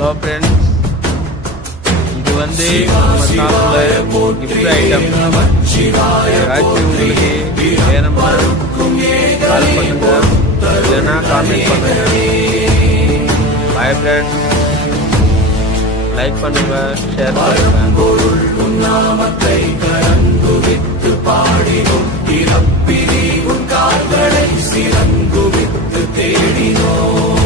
Hello friends, இது வந்து நம்ம ஷாப்பில் கிஃப்ட் ஐட்டம். ஏதாச்சும் உங்களுக்கு வேணும்னா கால் பண்ணுங்க, இல்லைன்னா காமெண்ட் பண்ணுங்க. பாய் ஃப்ரெண்ட்ஸ், லைக் பண்ணுங்க, ஷேர் பண்ணுங்க. நாமத்தை கரந்து வித்து பாடினோம், இறப்பிரி உன் கால்களை சிறந்து வித்து தேடினோம்.